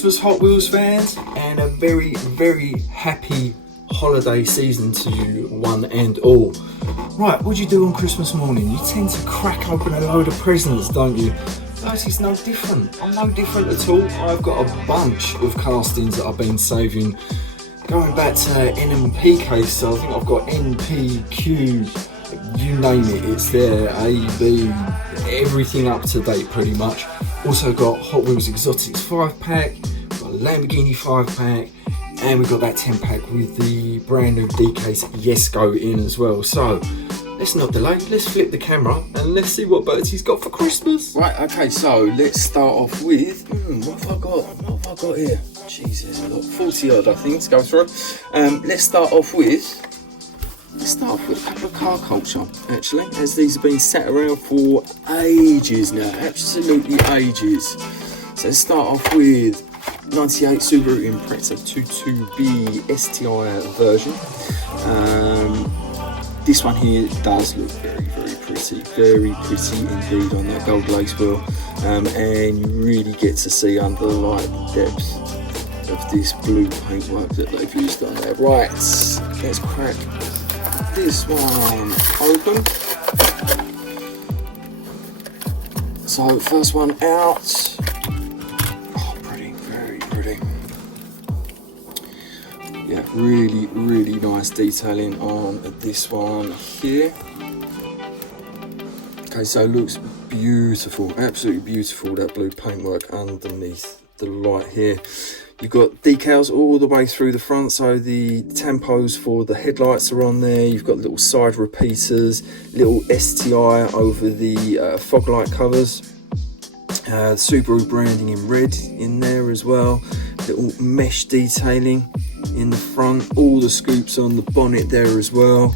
Christmas, Hot Wheels fans, and a very, very happy holiday season to you one and all. Right, what do you do on Christmas morning? You tend to crack open a load of presents, don't you? Bertie's no different. I'm no different at all. I've got a bunch of castings that I've been saving going back to NMP case, so I think I've got NP, Q, you name it, it's there, A, B, everything up to date pretty much. Also got Hot Wheels Exotics 5-pack, got a Lamborghini 5-pack, and we've got that 10-pack with the brand new D Case Jesko in as well. So let's not delay, let's flip the camera and let's see what Bertie's got for Christmas. Right, okay, so let's start off with, what have I got here? Jesus, I've got 40 odd I think to go through. Let's start off with a couple of car culture, actually, as these have been sat around for ages now, absolutely ages. So let's start off with 98 Subaru Impreza 22B STI version. This one here does look very, very pretty indeed on that gold lace wheel, and you really get to see under the light the depth of this blue paintwork that they've used on there. Right, let's crack this one open. So first one out. Oh, pretty, very pretty. Yeah, really nice detailing on this one here. Okay, so it looks beautiful, absolutely beautiful, that blue paintwork underneath the light here. You've got decals all the way through the front, so the tempos for the headlights are on there. You've got little side repeaters, little STI over the fog light covers. Subaru branding in red in there as well. Little mesh detailing in the front. All the scoops on the bonnet there as well.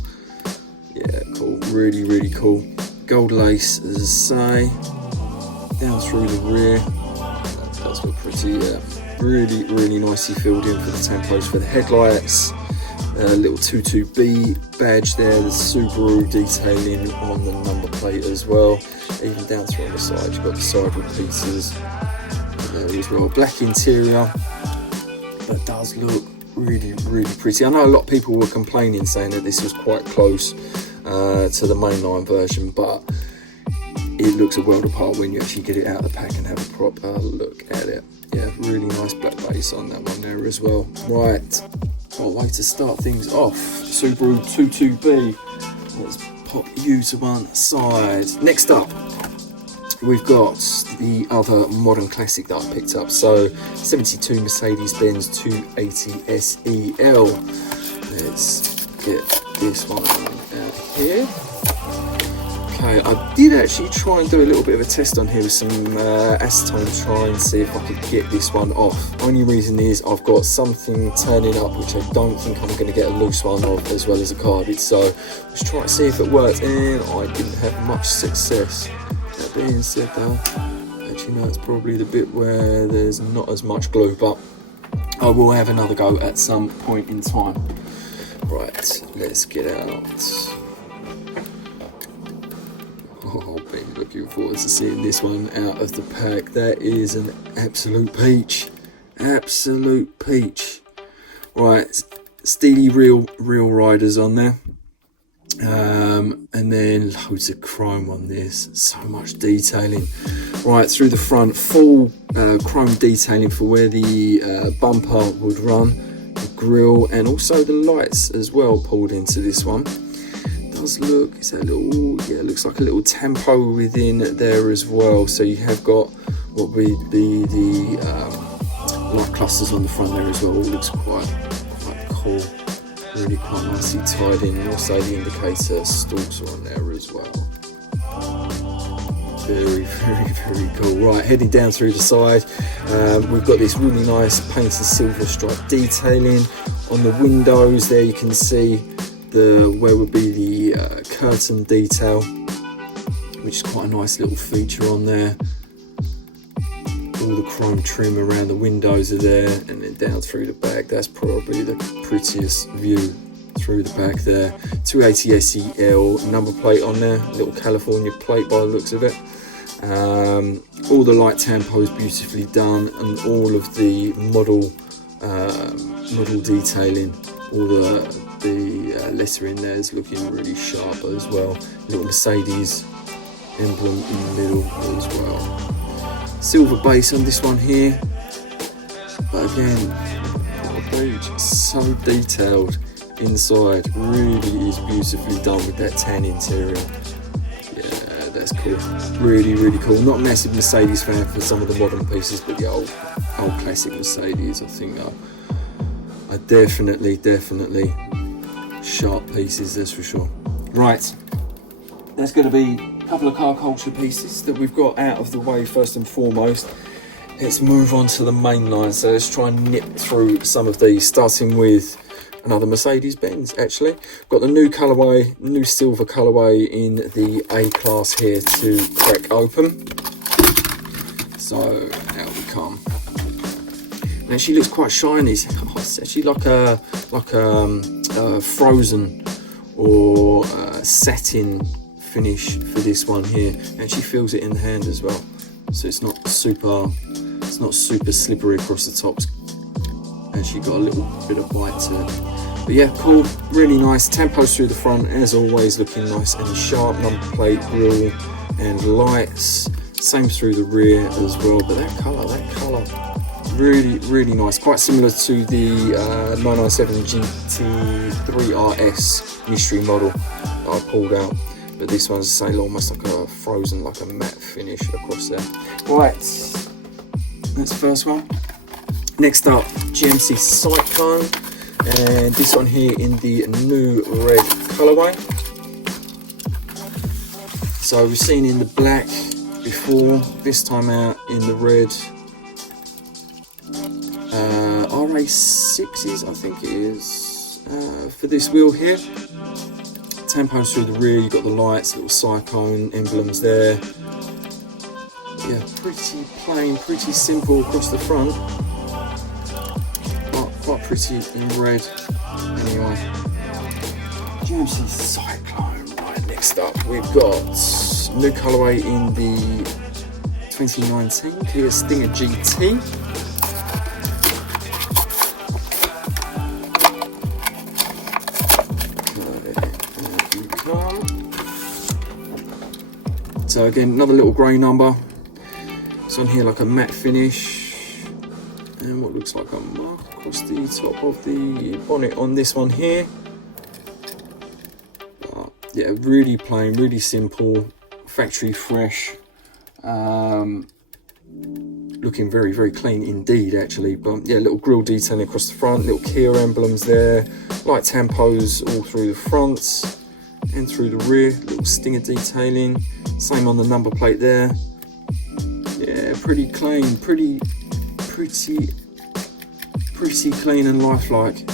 Yeah, cool, really cool. Gold lace, as I say, down through the rear. That does look pretty, yeah. Really nicely filled in for the tempos for the headlights. Little 22B badge there, the Subaru detailing on the number plate as well. Even down through on the side, you've got the side repeaters there as well. Black interior, but does look really pretty. I know a lot of people were complaining, saying that this was quite close to the mainline version, but it looks a world apart when you actually get it out of the pack and have a proper look at it. Yeah, really nice black base on that one there as well. Right, what a way to start things off. Subaru 22B. Let's pop you to one side. Next up, we've got the other modern classic that I picked up. So 72 Mercedes-Benz 280 SEL. Let's get this one out here. Okay, I did actually try and do a little bit of a test on here with some acetone to try and see if I could get this one off. Only reason is I've got something turning up which I don't think I'm going to get a loose one of, as well as a carded. So let's try to see if it worked, and I didn't have much success. That being said though, actually no, it's probably the bit where there's not as much glue, but I will have another go at some point in time. Right, let's get out. Oh, I've been looking forward to seeing this one out of the pack. That is an absolute peach. Absolute peach. Right, steely real riders on there. And then loads of chrome on this. So much detailing. Right, through the front, full chrome detailing for where the bumper would run, the grille, and also the lights as well pulled into this one. Look, it's a little, yeah, it looks like a little tempo within there as well. So you have got what would be the light clusters on the front there as well. It looks quite cool, really quite nicely tied in. And also the indicator stalks are on there as well. Very cool. Right, heading down through the side, we've got this really nice painted silver stripe detailing on the windows there. You can see where would be the curtain detail, which is quite a nice little feature on there. All the chrome trim around the windows are there, and then down through the back, that's probably the prettiest view through the back there. 280 SEL number plate on there, little California plate by the looks of it. All the light tempos beautifully done, and all of the model detailing, all the lettering there is looking really sharp as well. Little Mercedes emblem in the middle as well. Silver base on this one here, but again, so detailed inside, really is beautifully done with that tan interior. Yeah, that's cool, really cool. Not a massive Mercedes fan for some of the modern pieces, but the old classic Mercedes, I think are definitely sharp pieces, that's for sure. Right, that's going to be a couple of car culture pieces that we've got out of the way first and foremost. Let's move on to the mainline. So let's try and nip through some of these, starting with another Mercedes-Benz. Actually, got the new colourway, new silver colourway in the A class here to crack open. So out we come. And actually looks quite shiny. It's actually like a frozen or satin finish for this one here. Actually feels it in the hand as well. So it's not super slippery across the tops. Actually got a little bit of bite to it. But yeah, cool, really nice. Tempos through the front, as always, looking nice and sharp. Number plate, grille, and lights. Same through the rear as well. But that colour, really nice. Quite similar to the 997 GT3 RS mystery model that I pulled out. But this one's say almost like a frozen, like a matte finish across there. Right, that's the first one. Next up, GMC Cyclone, and this one here in the new red colourway. So we've seen in the black before, this time out in the red. RA6s, I think it is, for this wheel here. Tempos through the rear, you've got the lights, little Cyclone emblems there. Yeah, pretty plain, pretty simple across the front, but quite pretty in red anyway. GMC Cyclone. Right, next up we've got new colourway in the 2019 Kia Stinger GT. So again, another little grey number. It's on here like a matte finish, and what looks like a mark across the top of the bonnet on this one here. But yeah, really plain, really simple, factory fresh. Looking very clean indeed, actually. But yeah, little grille detailing across the front, little Kia emblems there, light tempos all through the front and through the rear, little Stinger detailing. Same on the number plate there. Yeah, pretty clean, pretty clean and lifelike.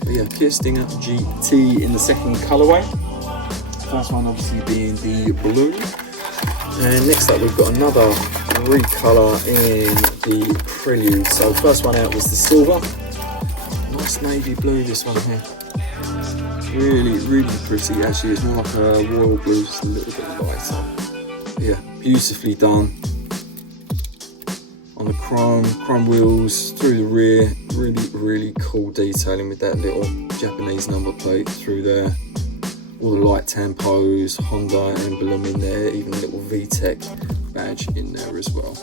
But yeah, Kia Stinger GT in the second colourway. First one obviously being the blue. And next up we've got another recolour in the Prelude. So first one out was the silver. Nice navy blue, this one here. Really pretty. Actually, it's more like a royal blue, just a little bit lighter. But yeah, beautifully done. On the chrome wheels through the rear. Really cool detailing with that little Japanese number plate through there. All the light tempos, Honda emblem in there, even a little VTEC badge in there as well.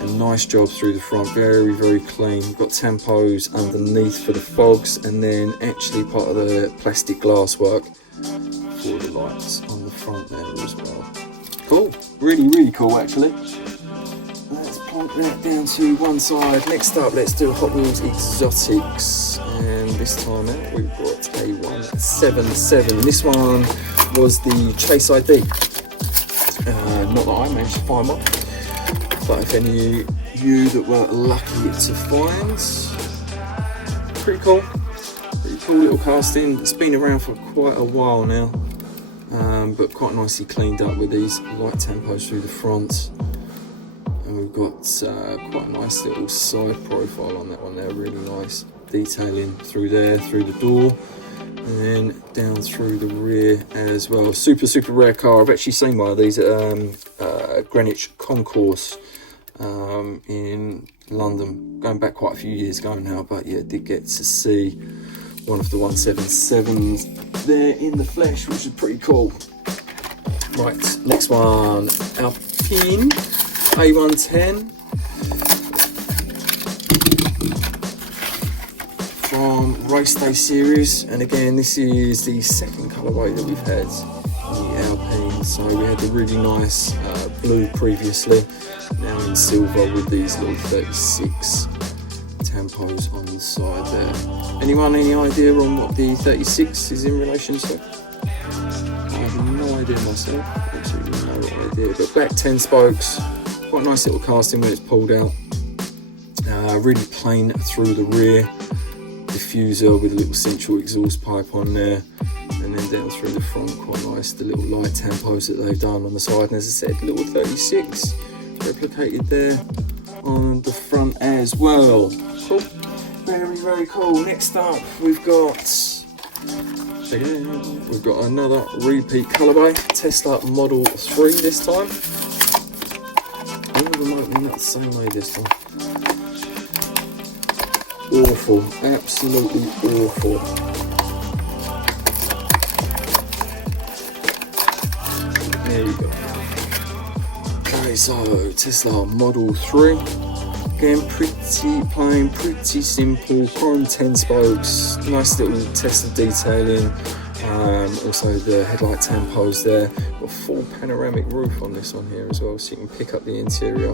And nice job through the front, very clean. You've got tempos underneath for the fogs, and then actually part of the plastic glass work for the lights on the front there as well. Cool, really cool actually. Let's plonk that down to one side. Next up, let's do Hot Wheels Exotics, and this time out we've got a 177. This one was the Chase ID. Not that I managed to find one, but if any of you that were lucky to find, pretty cool little casting. It's been around for quite a while now, but quite nicely cleaned up with these light tempos through the front. And we've got quite a nice little side profile on that one there, really nice detailing through there, through the door. and then down through the rear as well. Super rare car. I've actually seen one of these at Greenwich Concourse in London, going back quite a few years ago now, but yeah, did get to see one of the 177s there in the flesh, which is pretty cool. Right, next one, Alpine A110 from Race Day Series, and again this is the second colourway that we've had in the Alpine. So we had the really nice blue previously, now in silver with these little 36 tampos on the side there. Anyone any idea on what the 36 is in relation to? I have no idea myself, absolutely no idea. But back 10 spokes, quite a nice little casting when it's pulled out. Really plain through the rear, diffuser with a little central exhaust pipe on there, and then down through the front, quite nice, the little light tampos that they've done on the side. And as I said, little 36 replicated there on the front as well. Cool, very cool. Next up, we've got another repeat colourway, Tesla Model 3 this time. All of them opening up the same way this time. Awful, absolutely awful. There we go. Okay, so Tesla Model 3. Again, pretty plain, pretty simple, chrome 10 spokes, nice little Tesla detailing, also the headlight tampos there. Got a full panoramic roof on this one here as well, so you can pick up the interior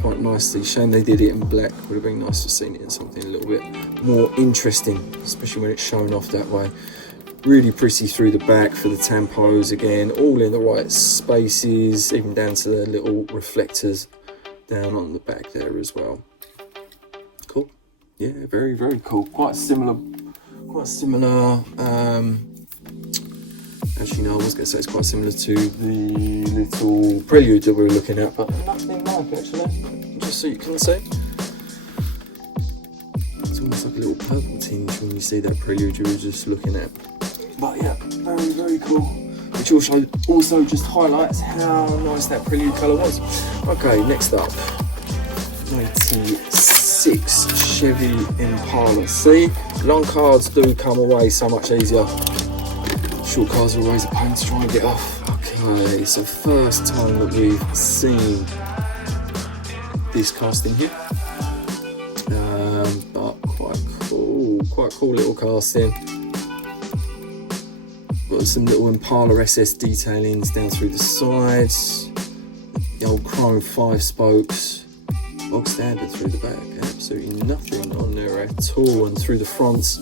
quite nicely. Shame they did it in black, would have been nice to have seen it in something a little bit more interesting, especially when it's shown off that way. Really pretty through the back for the tampos, again, all in the right spaces, even down to the little reflectors down on the back there as well. Cool, yeah, very cool. Quite similar. Actually, no, I was going to say it's quite similar to the little Prelude that we were looking at, but nothing like actually. Just so you can see, it's almost like a little purple tinge when you see that Prelude you were just looking at. But yeah, very cool. Which also just highlights how nice that Prelude colour was. Okay, next up, 96 Chevy Impala. See, long cards do come away so much easier. Short cars are always a pain to try and get off. Okay, so first time that we've seen this casting here. But quite cool little casting. Got some little Impala SS detailings down through the sides, the old chrome 5 spokes, bog standard through the back, absolutely nothing on there at all. And through the front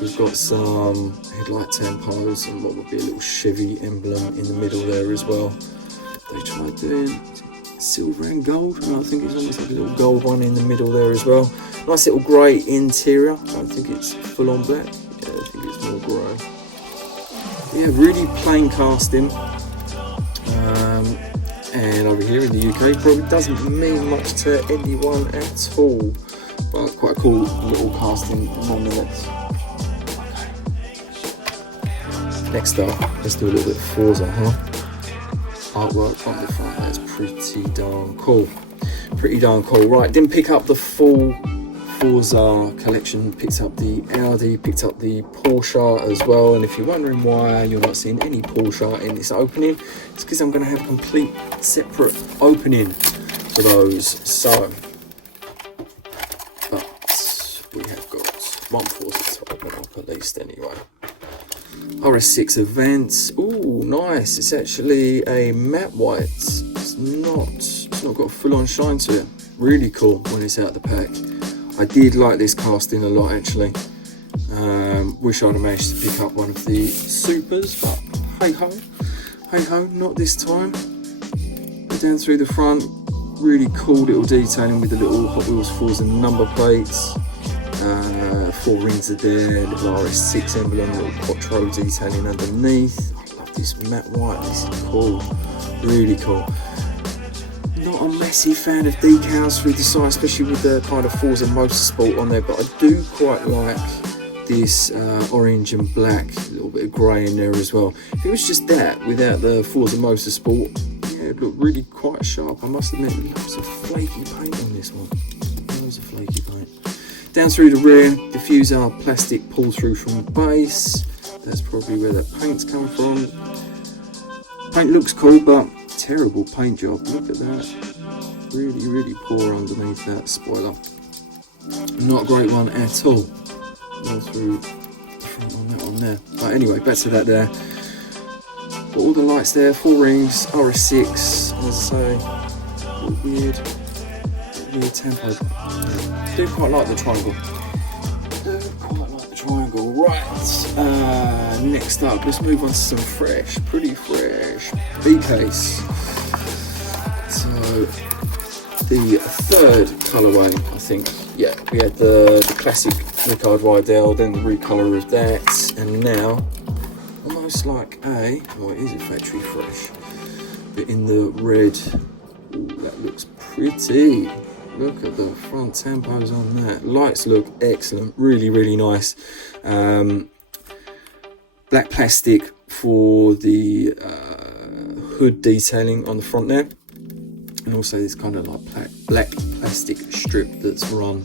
we've got some headlight tampos and what would be a little Chevy emblem in the middle there as well. They tried doing silver and gold, and I think it's almost like a little gold one in the middle there as well. Nice little grey interior, I don't think it's full on black, yeah, I think it's more grey. Yeah, really plain casting, and over here in the UK probably doesn't mean much to anyone at all, but quite a cool little casting nonetheless. Next up, let's do a little bit of Forza, artwork on the front, that's pretty darn cool. Right, didn't pick up the full Forza collection, picked up the Audi, picked up the Porsche as well. And if you're wondering why you're not seeing any Porsche in this opening, it's because I'm going to have a complete separate opening for those. So, but we have got one Forza to open up at least anyway. RS6 Event, ooh, nice. It's actually a matte white. It's not got a full-on shine to it. Really cool when it's out the pack. I did like this casting a lot actually. Wish I'd have managed to pick up one of the Supers, but hey ho, not this time. Down through the front, really cool little detailing with the little Hot Wheels Forza number plates. 4 rings are there, little RS6 emblem, little Quattro detailing underneath. I love this matte white, this is cool, really cool. Not a massive fan of decals through the side, especially with the kind of Forza Motorsport on there, but I do quite like this orange and black, a little bit of grey in there as well. If it was just that without the Forza Motorsport, yeah, it looked really quite sharp. I must admit, lots of flaky paint on this one. Loads of flaky paint. Down through the rear, diffuser plastic pull through from the base. That's probably where that paint's come from. Paint looks cool, but terrible paint job. Look at that. Really, really poor underneath that spoiler. Not a great one at all. Go through the front on that one there. But anyway, back to that there. Got all the lights there, 4 rings, RS6, as I say, weird tempo. Do quite like the triangle. Right, next up, let's move on to some fresh, pretty fresh D Case. So, the third colourway, I think, yeah, we had the classic Rickard Rydell, then the recolour of that, and now, almost like well, it is a factory fresh, but in the red. Ooh, that looks pretty. Look at the front tempos on that. Lights look excellent, really, really nice. Black plastic for the hood detailing on the front there, and also this kind of like black plastic strip that's run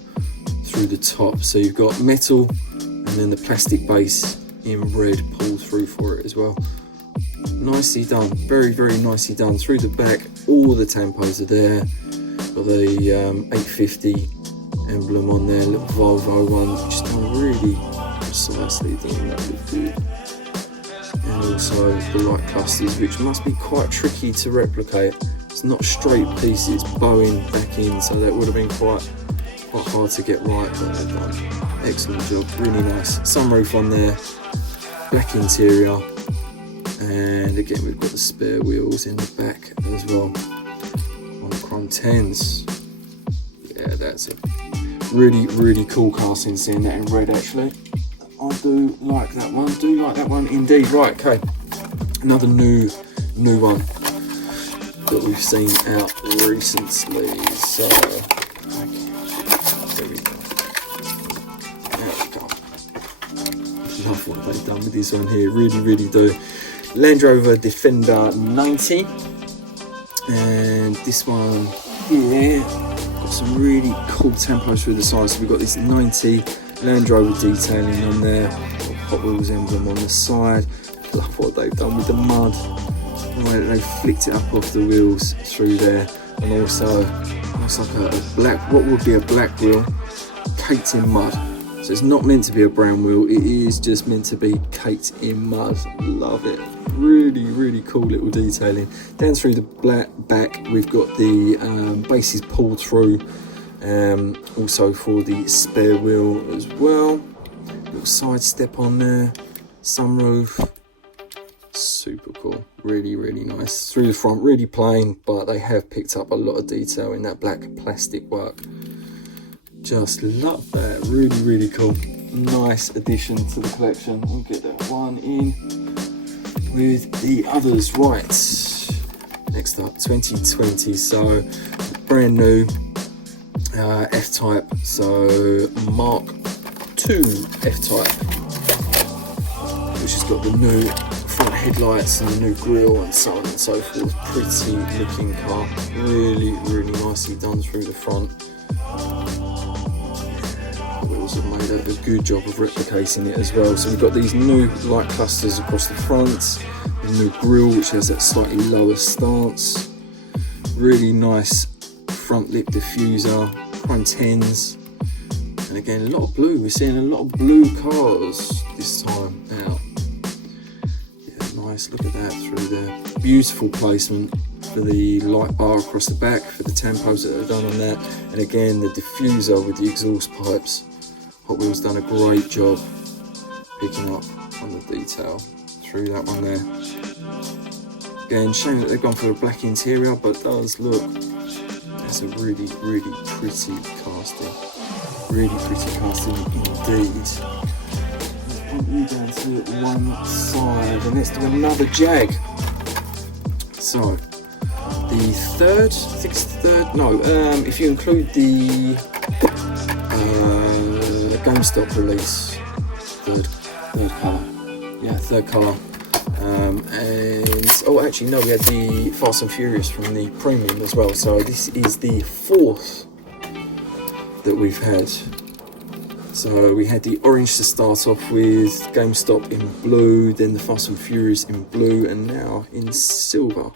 through the top. So you've got metal and then the plastic base in red pulled through for it as well. Nicely done, very, very nicely done. Through the back, all the tempos are there. Got the 850 emblem on there, little Volvo one, just done really precisely, doesn't that look good? And also the light clusters, which must be quite tricky to replicate. It's not straight pieces, bowing back in, so that would have been quite hard to get right, but they've done excellent job, really nice. Sunroof on there, black interior, and again we've got the spare wheels in the back as well. On 10s, yeah, that's a really, really cool casting, seeing that in red actually. I do like that one, indeed. Right, okay, another new one that we've seen out recently. So there we go. Love what they've done with this one here, really, really do. Land Rover Defender 90. And this one here got some really cool tempos through the sides. So we've got this 90 Land Rover detailing on there, Hot Wheels emblem on the side. Love what they've done with the mud, the way that they flicked it up off the wheels through there, and also looks like a black, what would be a black wheel caked in mud. So it's not meant to be a brown wheel, it is just meant to be caked in mud. Love it. Really, really cool little detailing. Down through the black back, we've got the bases pulled through, also for the spare wheel as well. Little side step on there, sunroof, super cool. Really, really nice. Through the front, really plain, but they have picked up a lot of detail in that black plastic work. Just love that. Really, really cool. Nice addition to the collection. We'll get that one in with the others. Right, next up, 2020, so brand new F-Type, so Mark II F-Type, which has got the new front headlights and the new grille and so on and so forth. Pretty looking car, really, really nicely done through the front. Wheels have made a good job of replicating it as well. So we've got these new light clusters across the front, the new grille which has that slightly lower stance, really nice front lip diffuser, front ends, and again a lot of blue. We're seeing a lot of blue cars this time out. Yeah, nice, look at that through there. Beautiful placement for the light bar across the back, for the tempos that are done on that, and again the diffuser with the exhaust pipes. Hot Wheels done a great job picking up on the detail through that one there. Again, shame that they've gone for a black interior, but it does look, that's a really, really pretty casting. Really pretty casting indeed. Let's put you down to one side and let's do another Jag. So, the third, I think it's the third, no, if you include the GameStop release, third colour. Yeah, third colour. And oh, actually no, we had the Fast and Furious from the premium as well. So this is the fourth that we've had. So we had the orange to start off with, GameStop in blue, then the Fast and Furious in blue, and now in silver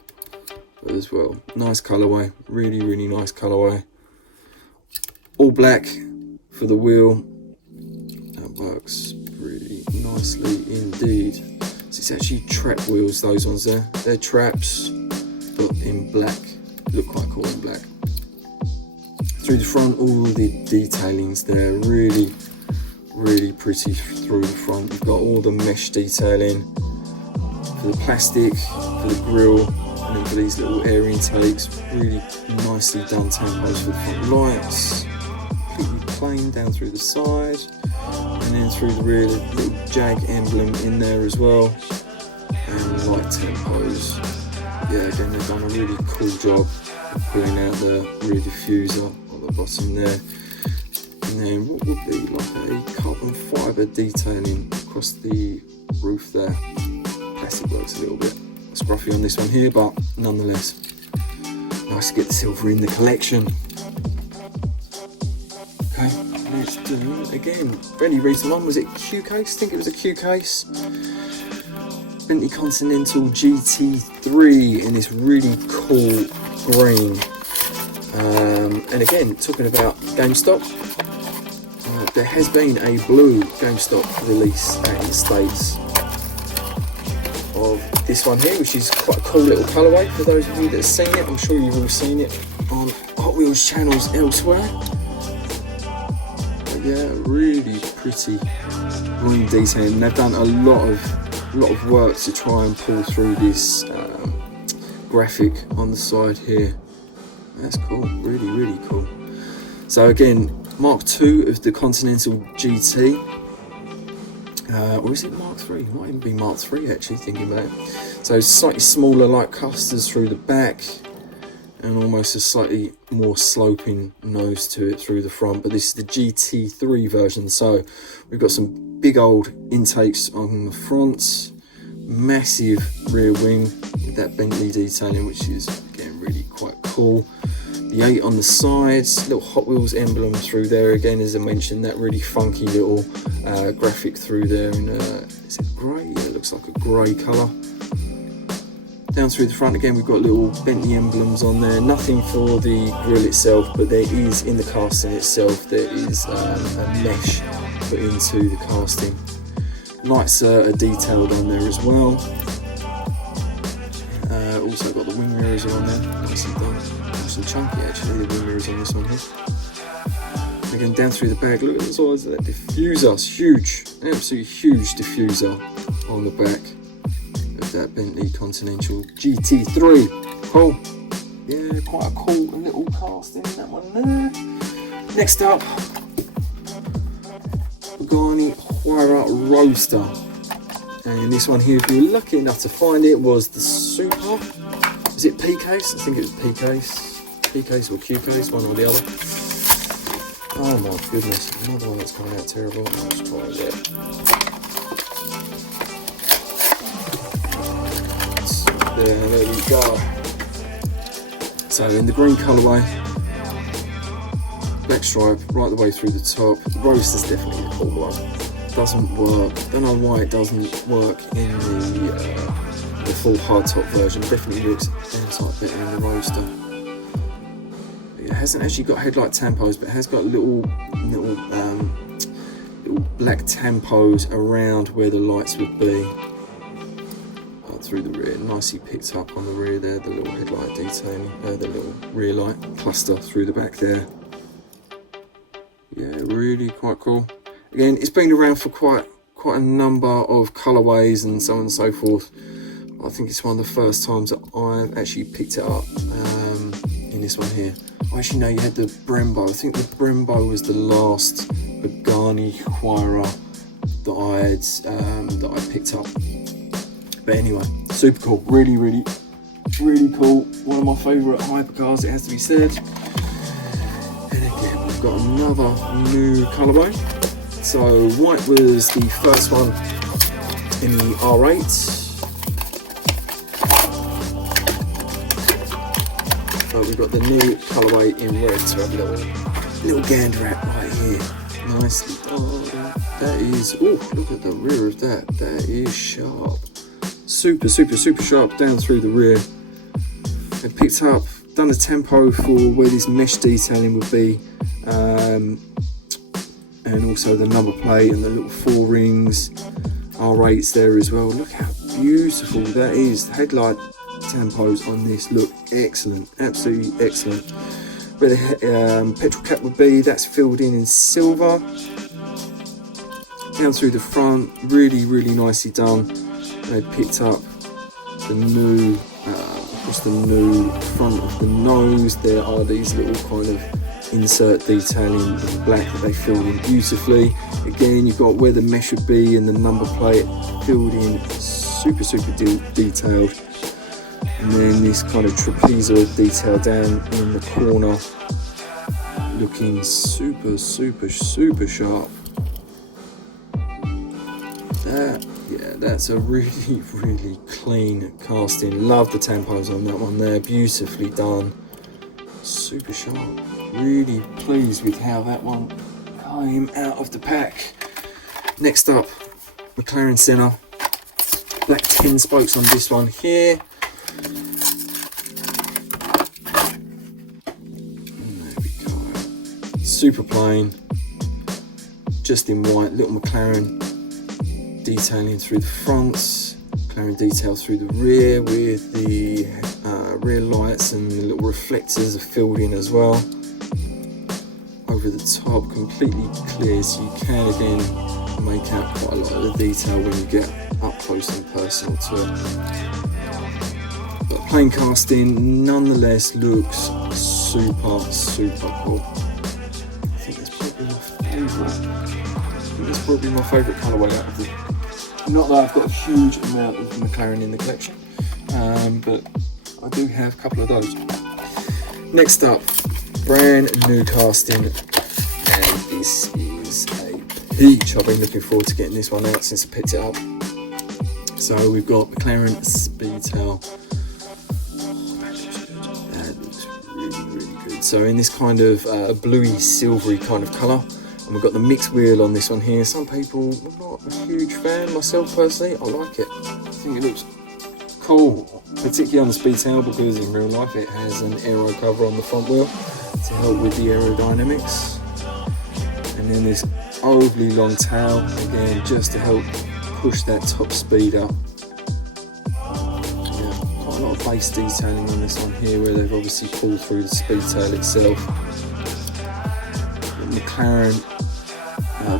as well. Nice colourway, really, really nice colourway. All black for the wheel. That works really nicely indeed. So it's actually trap wheels, those ones there. They're traps, but in black. Look quite cool in black. Through the front, all the detailings there, really, really pretty through the front. You've got all the mesh detailing for the plastic, for the grille, and then for these little air intakes. Really nicely done tampos for the front lights. Completely plain down through the side, and then through the rear, the little Jag emblem in there as well, and light tempos. Yeah, again, they've done a really cool job of pulling out the rear diffuser on the bottom there, and then what would be like a carbon fibre detailing across the roof there. Plastic works a little bit scruffy on this one here, but nonetheless, nice to get the silver in the collection. Okay, let's do again. Fairly recent one, was it Q case? I think it was a Q case. Bentley Continental GT3 in this really cool green. And again, talking about GameStop, there has been a blue GameStop release out in the States of this one here, which is quite a cool little colourway for those of you that have seen it. I'm sure you've all seen it on Hot Wheels channels elsewhere. But yeah, really pretty green detailing. They've done a lot of work to try and pull through this graphic on the side here. That's cool, really, really cool. So again, Mark II of the Continental GT, or is it Mark III? It might even be Mark III actually, thinking about it. So slightly smaller light clusters through the back, and almost a slightly more sloping nose to it through the front, but this is the GT3 version. So we've got some big old intakes on the front, massive rear wing with that Bentley detailing, which is again really quite cool. The 8 on the sides, little Hot Wheels emblem through there again, as I mentioned, that really funky little graphic through there in is it grey? Yeah, it looks like a grey colour. Down through the front again, we've got little Bentley emblems on there. Nothing for the grille itself, but there is, in the casting itself, there is a mesh put into the casting. Lights are detailed on there as well. Also got the wing mirrors on there. Nicely done. Nice and chunky actually, the wing mirrors on this one here. Again, down through the back, look at the size of that diffuser. It's huge, absolutely huge diffuser on the back of that Bentley Continental GT3. Cool. Yeah, quite a cool little casting, that one there. Next up, Pagani Huayra Roadster. And this one here, if you were lucky enough to find it, was the Super. Is it P case? I think it was P case. P case or Q case, one or the other. Oh my goodness, another one that's coming out terrible. Let's try that. There we go. So in the green colourway, black stripe right the way through the top. The Roadster's definitely a cool one. Doesn't work. Don't know why it doesn't work in the full hardtop version. Definitely looks inside better in the Roadster. It hasn't actually got headlight tampos, but it has got little black tampos around where the lights would be. Right through the rear, nicely picked up on the rear there. The little headlight detailing, the little rear light cluster through the back there. Yeah, really quite cool. Again, it's been around for quite a number of colourways and so on and so forth. I think it's one of the first times that I've actually picked it up in this one here. I actually know you had the Brembo. I think the Brembo was the last Pagani Huayra that I picked up. But anyway, super cool. Really, really, really cool. One of my favourite hypercars, it has to be said. And again, we've got another new colourway. So white was the first one in the R8. But we've got the new colourway in red, so have a little gander at right here. Nicely done. That is, oh, look at the rear of that. That is sharp. Super sharp down through the rear. It picked up, done a tempo for where this mesh detailing would be. And also the number plate and the little 4 rings, R8s there as well. Look how beautiful that is. The headlight tempos on this look excellent, absolutely excellent. Where the petrol cap would be, that's filled in silver. Down through the front, really nicely done. They picked up the new, across the new front of the nose, there are these little kind of insert detailing in black that they filled in beautifully. Again, you've got where the mesh would be and the number plate filled in super detailed. And then this kind of trapezoid detail down in the corner, looking super sharp. That's a really clean casting. Love the tempos on that one there, beautifully done, super sharp. Really pleased with how that one came out of the pack. Next up, McLaren Senna, black 10 spokes on this one here. And there we go. Super plain, just in white, little McLaren detailing through the fronts, McLaren detail through the rear with the rear lights, and the little reflectors are filled in as well. Over the top, completely clear, so you can again make out quite a lot of the detail when you get up close and personal to it. But plain casting nonetheless looks super cool. I think that's probably my favourite colourway out of the. Not that I've got a huge amount of McLaren in the collection, but I do have a couple of those. Next up, brand new casting, and this is a peach. I've been looking forward to getting this one out since I picked it up. So we've got McLaren Speedtail. That looks really good. So in this kind of bluey silvery kind of colour. And we've got the mixed wheel on this one here. Some people are not a huge fan. Myself personally, I like it. I think it looks cool, particularly on the Speedtail, because in real life it has an aero cover on the front wheel to help with the aerodynamics. And then this overly long tail, again, just to help push that top speed up. Yeah, quite a lot of base detailing on this one here, where they've obviously pulled through the Speedtail itself. The McLaren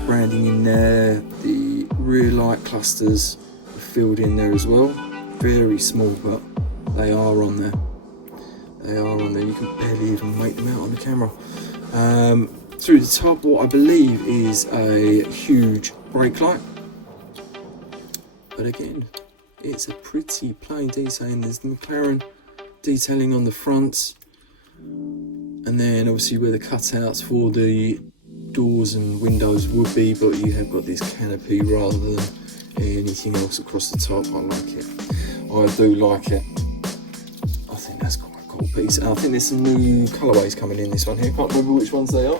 branding in there, the rear light clusters are filled in there as well. Very small, but they are on there. You can barely even make them out on the camera. Through the top, what I believe is a huge brake light. But again, it's a pretty plain detailing. There's the McLaren detailing on the front. And then obviously where the cutouts for the doors and windows would be, but you have got this canopy rather than anything else across the top. I like it. I do like it. I think that's quite a cool piece. I think there's some new colourways coming in this one here. Can't remember which ones they are,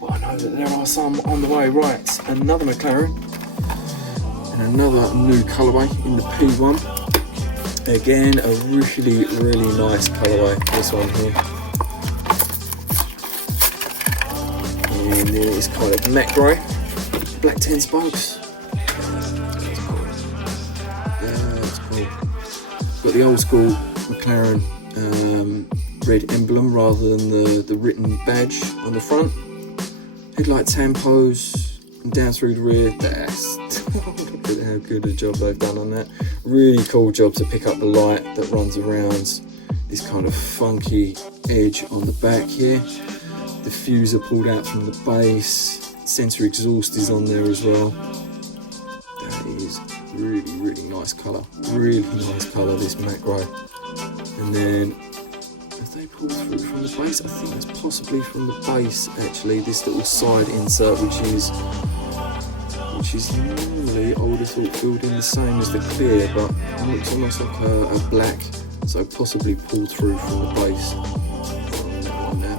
but I know that there are some on the way. Right, another McLaren and another new colourway in the P1. Again, a really nice colourway, this one here. And then it's kind of matte grey, black 10 spokes. That's cool. Got the old school McLaren red emblem rather than the written badge on the front. Headlight tampos and down through the rear. That's look at how good a job they've done on that. Really cool job to pick up the light that runs around this kind of funky edge on the back here. Diffuser pulled out from the base, centre exhaust is on there as well. That is really nice colour, this matte grey. And then have they pulled through from the base? I think that's possibly from the base actually, this little side insert, which is which is normally, I would have thought, filled in the same as the clear, but it looks almost like a black, so possibly pulled through from the base. On there.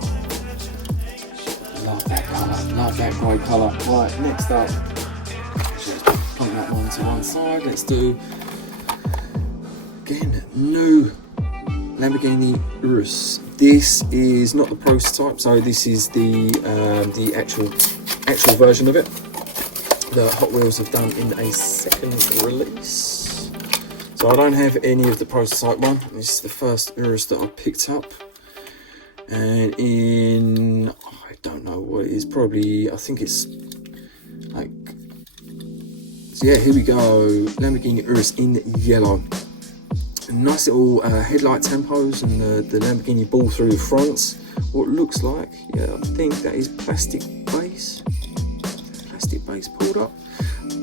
Love that colour, love that grey colour. Right, next up, just plunk that one to one side. Let's do, again, new Lamborghini Urus. This is not the prototype, so this is the actual version of it that Hot Wheels have done in a second release. So I don't have any of the prototype one. This is the first Urus that I picked up, and in, I don't know what it is, probably, I think it's like, so yeah, here we go, Lamborghini Urus in yellow. Nice little headlight tempos and the Lamborghini ball through the fronts. What looks like, yeah, I think that is plastic base pulled up.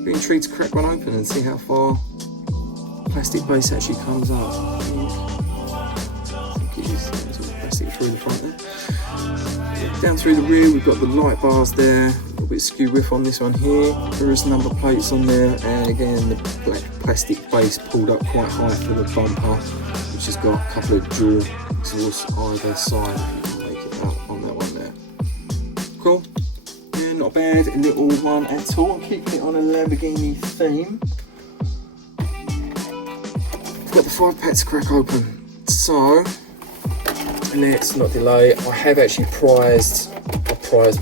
Be intrigued to crack one open and see how far plastic base actually comes up. I think it is, there's all plastic through the front there. Down through the rear, we've got the light bars there. A little bit skew width on this one here. There is number plates on there, and again the black plastic base pulled up quite high for the bumper, which has got a couple of dual exhausts either side, if you can make it out on that one there. Cool. Yeah, not bad little one at all. Keeping it on a Lamborghini theme. Got the 5-pack to crack open. So let's not delay. I have actually prized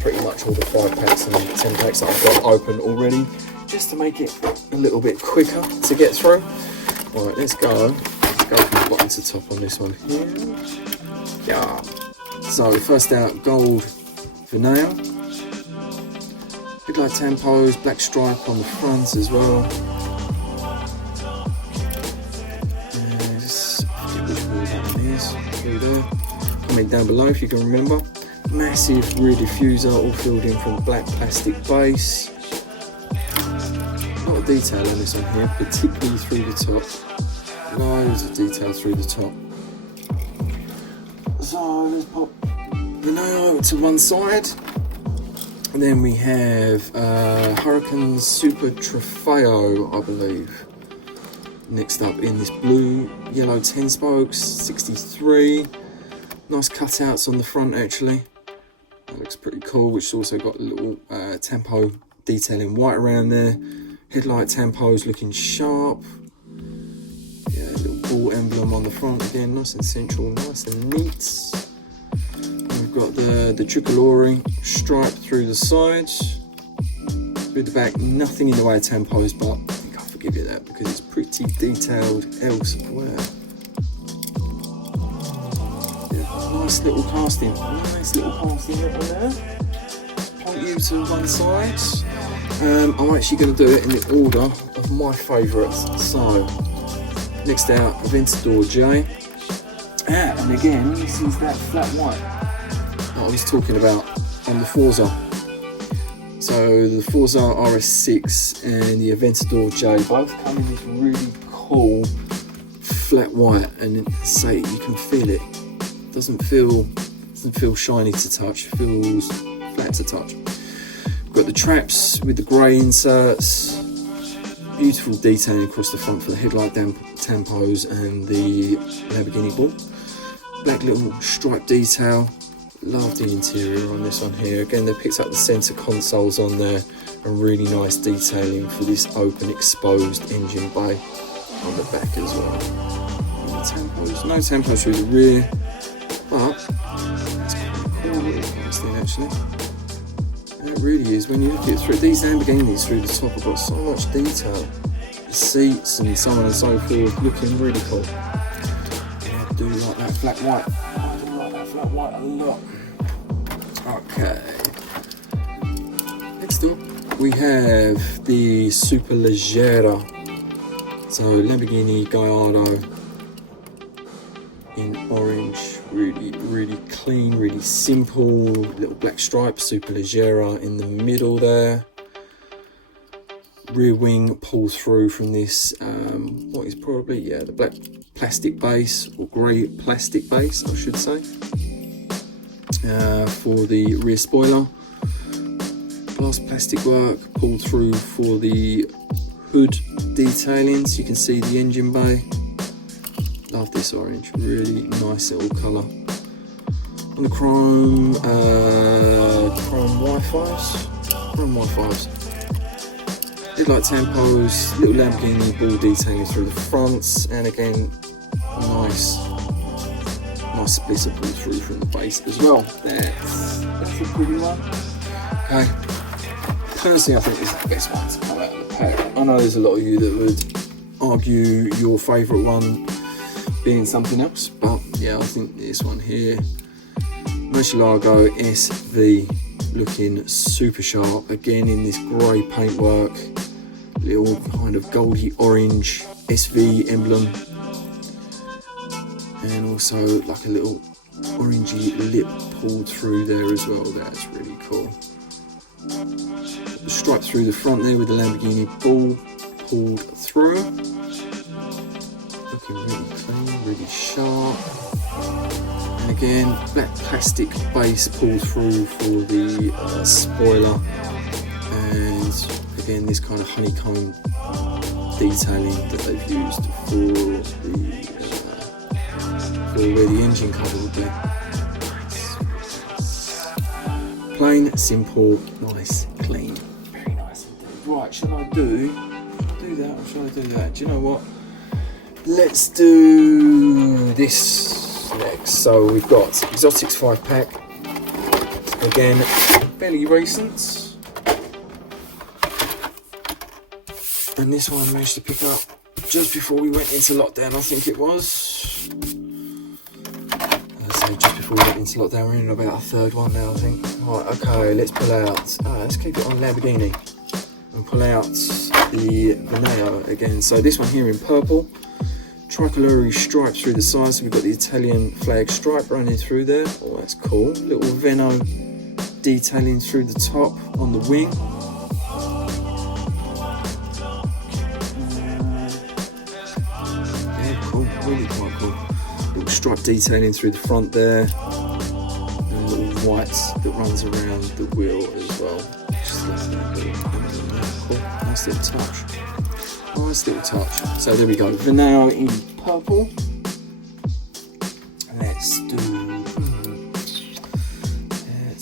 pretty much all the 5-packs and 10-packs that I've got open already, just to make it a little bit quicker to get through. Alright, let's go from the bottom to top on this one here. Yeah. So first out, gold vinyl. Headlight tempos, black stripe on the front as well. Comment down below if you can remember. Massive rear diffuser, all filled in from black plastic base. A lot of detail on this one here, particularly through the top. Loads of detail through the top. So let's pop the nail to one side. And then we have Hurricane Super Trofeo, I believe. Next up in this blue, yellow 10 spokes, 63. Nice cutouts on the front actually. That looks pretty cool, which has also got a little tempo detailing white around there. Headlight tempos looking sharp. Yeah, little ball emblem on the front again, nice and central, nice and neat. And we've got the tricolore stripe through the sides. Through the back, nothing in the way of tempos, but I think I'll forgive you that because it's pretty detailed elsewhere. Nice little casting on there. Point you to one side. I'm actually going to do it in the order of my favourites. So, next out, Aventador J. And again, this is that flat white that I was talking about on the Forza. So the Forza RS6 and the Aventador J both come in this really cool flat white, and say you can feel it. Doesn't feel shiny to touch, feels flat to touch. We've got the traps with the grey inserts, beautiful detailing across the front for the headlight tempos and the Lamborghini ball. Black little stripe detail. Love the interior on this one here. Again, they picked up the centre consoles on there and really nice detailing for this open exposed engine bay on the back as well. No tempos through the rear. But it's quite a cool little casting actually. It really is. When you look at it through these Lamborghinis through the top, have got so much detail. The seats and so on and so forth, looking really cool. Yeah, I do like that flat white. I do like that flat white a lot. Okay. Next up, we have the Superleggera. So Lamborghini Gallardo in orange, really clean, really simple, little black stripe, Superleggera in the middle there. Rear wing pulls through from this, what is probably, yeah, the black plastic base, or grey plastic base, I should say, for the rear spoiler. glass plastic work pulled through for the hood detailing, so you can see the engine bay. Love this orange, really nice little colour. On the chrome Y5s. Headlight tampos, little Lamborghini ball detailing through the fronts, and again, nice splitter pulled through from the base as well. That's a pretty one. Okay. Personally, I think this is the best one to come out of the pack. I know there's a lot of you that would argue your favourite one being something else, but yeah, I think this one here, Murcielago SV, looking super sharp, again in this grey paintwork, little kind of goldy orange SV emblem, and also like a little orangey lip pulled through there as well. That's really cool. The stripe through the front there with the Lamborghini ball pulled through, looking really clean, really sharp. And again, black plastic base pulled through for the spoiler, and again this kind of honeycomb detailing that they've used for where the engine cover would be. Plain, simple, nice, clean, very nice indeed. Right, shall I do that or shall I do that? Do you know what? Let's do this next. So we've got Exotics 5-pack, again fairly recent, and this one I managed to pick up just before we went into lockdown, I think it was. So just before we went into lockdown, we're in about a third one now, I think. Right, okay, let's pull out, let's keep it on Lamborghini and pull out the Veneo again. So this one here in purple, tricolore stripes through the sides, so we've got the Italian flag stripe running through there. Oh, that's cool. Little Veneo detailing through the top on the wing. Yeah, cool, really quite cool. Little stripe detailing through the front there, and a little white that runs around the wheel as well. Just like that. Cool, nice little touch. Nice little touch. So there we go, Veneo in purple. Let's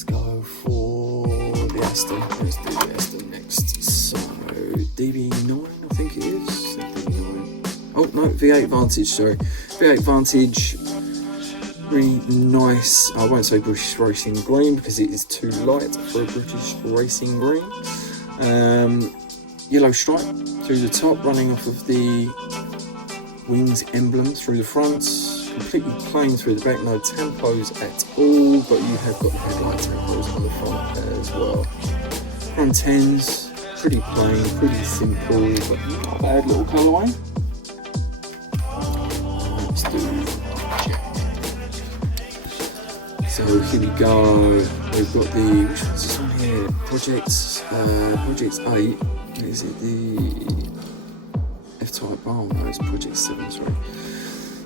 go for the Aston. Let's do the Aston next. So DB9, I think it is. DB9. Oh no, V8 Vantage, sorry. V8 Vantage, really nice. I won't say British Racing Green because it is too light for a British Racing Green. Yellow stripe through the top, running off of the wings emblem through the front, completely plain through the back, no tampos at all, but you have got the headlight tampos on the front as well. Front 10s, pretty plain, pretty simple, but not a bad little colourway. Let's do Jack. So here we go, we've got the, which one's this one here? Project 8. Is it the F-Type? Oh no, it's Project 7, sorry.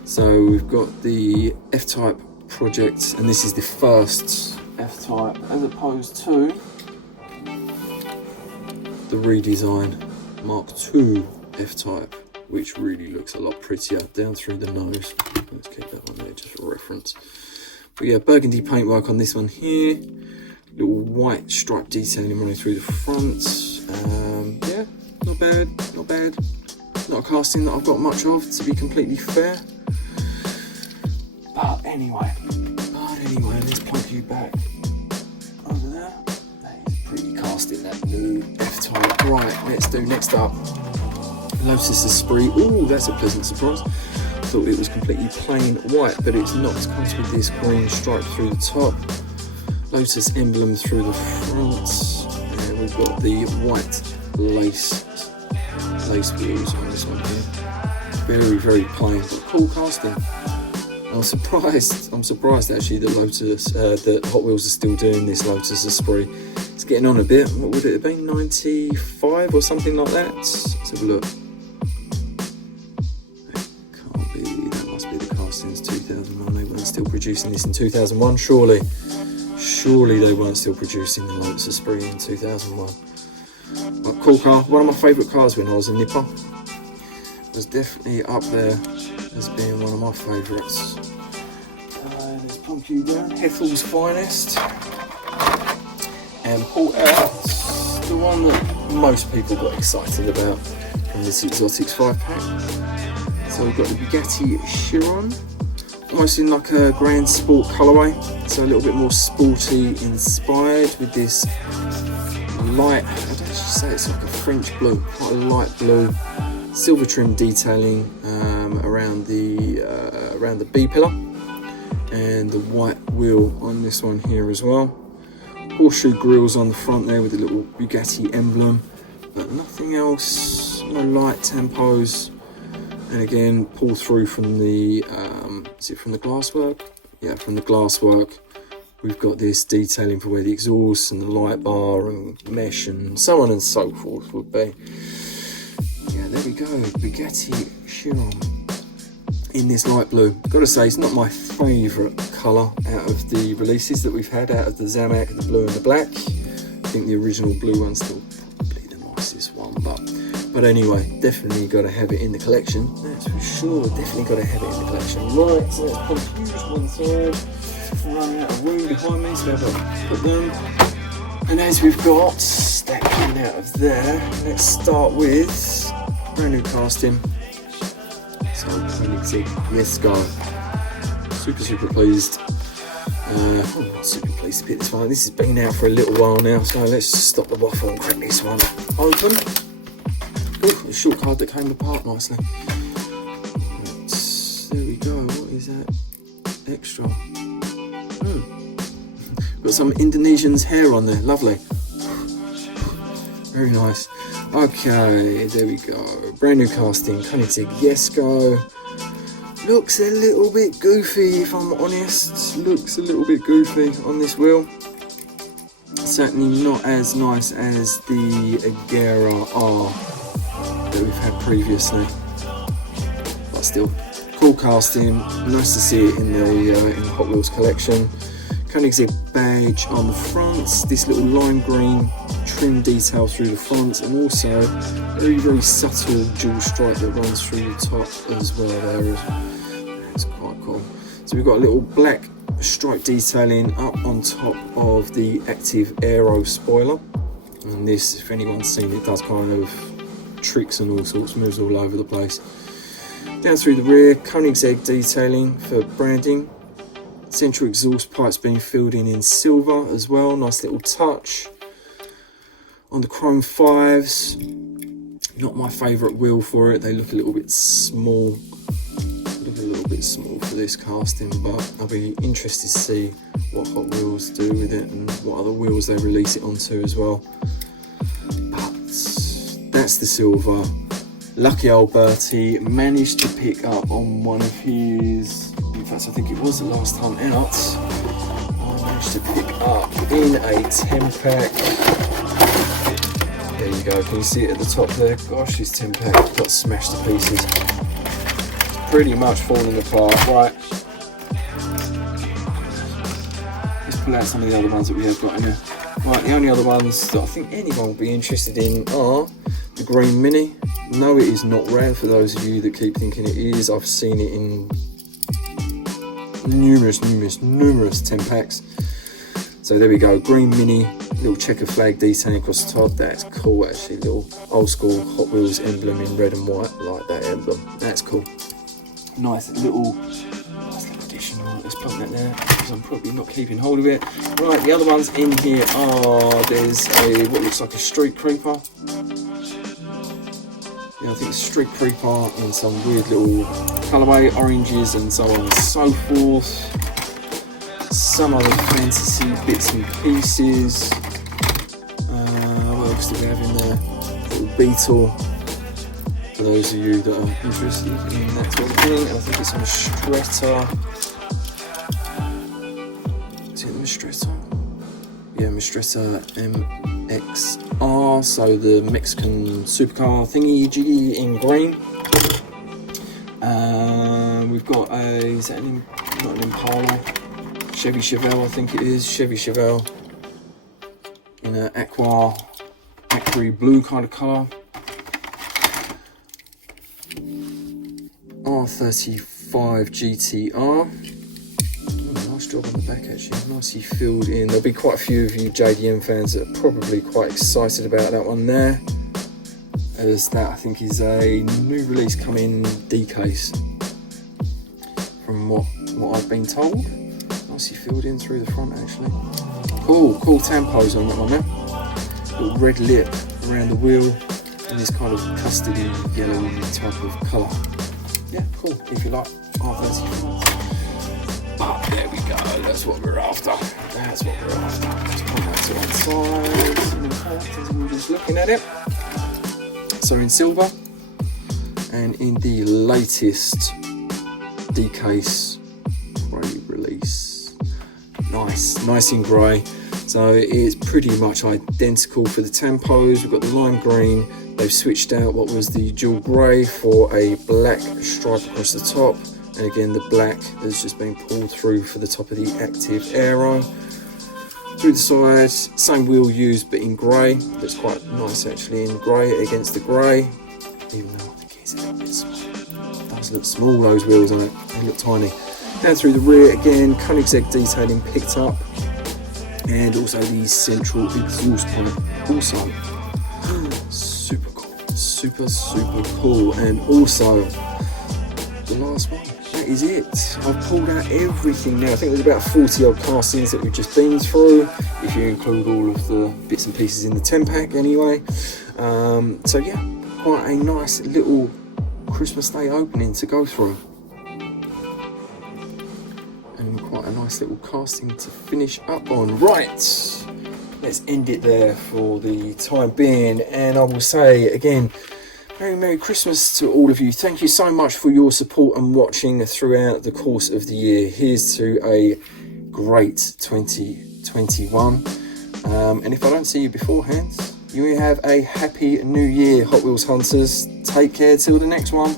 So we've got the F-Type project, and this is the first F-Type as opposed to the redesign Mark II F-Type, which really looks a lot prettier down through the nose. Let's keep that one there just for reference. But yeah, burgundy paintwork on this one here. Little white stripe detailing running through the front. Yeah, not bad, not bad. Not a casting that I've got much of, to be completely fair. But anyway, let's plug you back over there. That is pretty casting, that new F-Type. Right, let's do next up Lotus Esprit. Ooh, that's a pleasant surprise. Thought it was completely plain white, but it's not. It comes with this green stripe through the top, Lotus emblem through the front, and we've got the white lace wheels on this one here. Very, very plain, but cool casting. I'm surprised actually that that Hot Wheels are still doing this Lotus Esprit. It's getting on a bit. What would it have been, 95 or something like that? Let's have a look. That must be the castings 2001. They weren't still producing this in 2001, surely. surely they weren't still producing the Lotus Esprit in 2001. But cool car, one of my favourite cars when I was a nipper. Was definitely up there as being one of my favourites. Let's pump you down. Hethel's finest. And pull out the one that most people got excited about from this Exotics 5-pack. So we've got the Bugatti Chiron, almost in like a Grand Sport colourway, so a little bit more sporty inspired with this light, I'd actually say it's like a French blue, quite a light blue, silver trim detailing around the B pillar, and the white wheel on this one here as well. Horseshoe grills on the front there with a little Bugatti emblem, but nothing else, no light tempos. And again, pull through from the, is it from the glasswork? Yeah, from the glasswork. We've got this detailing for where the exhaust and the light bar and mesh and so on and so forth would be. Yeah, there we go, Bugatti Chiron in this light blue. Gotta say, it's not my favourite colour out of the releases that we've had, out of the Zamac, the blue and the black. I think the original blue one's still probably the nicest one, but anyway, definitely got to have it in the collection, that's for sure. Definitely got to have it in the collection. Right, so let's confuse one side. Running out of room behind me, so I've put them. And as we've got stacking out of there, let's start with brand new casting. So Koenigsegg Jesko. Super pleased. I'm not super pleased to pick this one. This has been out for a little while now, so let's just stop the waffle and crack this one open. Oh, a short card that came apart nicely. Right, there we go. What is that? Extra. Got some Indonesian's hair on there. Lovely. Very nice. Okay, there we go. Brand new casting. Koenigsegg Jesko. Looks a little bit goofy, if I'm honest. Looks a little bit goofy on this wheel. Certainly not as nice as the Agera R that we've had previously, but still cool casting. Nice to see it in the Hot Wheels collection. Koenigsegg badge on the front, this little lime green trim detail through the front, and also very subtle dual stripe that runs through the top as well there. It's quite cool. So we've got a little black stripe detailing up on top of the active aero spoiler, and this, if anyone's seen it, does kind of tricks and all sorts, moves all over the place. Down through the rear, Koenigsegg detailing for branding. Central exhaust pipes being filled in silver as well, nice little touch. On the chrome 5s, not my favourite wheel for it, they look a little bit small. For this casting, but I'll be interested to see what Hot Wheels do with it and what other wheels they release it onto as well. But that's the silver. Lucky old Bertie managed to pick up on one of his, in fact I think it was the last time out, I managed to pick up in a 10-pack. There you go, can you see it at the top there? Gosh, this 10-pack got smashed to pieces. Pretty much falling apart. Right, let's pull out some of the other ones that we have got in here. Right, the only other ones that I think anyone will be interested in are the green Mini. No, it is not rare, for those of you that keep thinking it is. I've seen it in numerous 10 packs. So there we go, green Mini, little checker flag detailing across the top. That's cool actually, little old school Hot Wheels emblem in red and white, like that emblem. That's cool. Nice little addition. Let's plug that there because I'm probably not keeping hold of it. Right, the other ones in here are, there's a what looks like a street creeper. Yeah, I think it's street creeper in some weird little colourway, oranges and so on and so forth. Some other fantasy bits and pieces. What else do we have in there? Little beetle. For those of you that are interested in that sort of thing, I think it's on a Stretta. Is it the Mistretta? Yeah, Mistretta MXR, so the Mexican supercar thingy jiggy in green. We've got a, is that not an Impala? Chevy Chevelle, I think it is, Chevy Chevelle in an aqua blue kind of colour. R35 GTR. Nice job on the back actually, nicely filled in. There'll be quite a few of you JDM fans that are probably quite excited about that one there, as that I think is a new release coming D Case from what I've been told. Nicely filled in through the front actually. Cool tampos on that one there. Little red lip around the wheel in this kind of custardy yellow type of colour. Yeah, cool, if you like R35. But there we go, that's what we're after. That's what we're after. Let's put that to one side. We're just looking at it. So in silver and in the latest D Case grey release. Nice in grey. So it's pretty much identical for the tempos. We've got the lime green. They've switched out what was the dual grey for a black stripe across the top. And again, the black has just been pulled through for the top of the active aero. Through the sides, same wheel used but in grey. That's quite nice actually in grey against the grey. Even though I think it's a little bit small. It does look small, those wheels on it. They look tiny. Down through the rear again, Koenigsegg detailing picked up. And also the central exhaust pipe also. Super cool. Super cool. And also the last one. That is it. I've pulled out everything now. I think there's about 40 odd castings that we've just been through, if you include all of the bits and pieces in the 10 pack anyway. So yeah, quite a nice little Christmas Day opening to go through. And quite a nice little casting to finish up on. Right, let's end it there for the time being. And I will say again, Merry Christmas to all of you. Thank you so much for your support and watching throughout the course of the year. Here's to a great 2021. And if I don't see you beforehand, you have a happy new year, Hot Wheels hunters. Take care till the next one.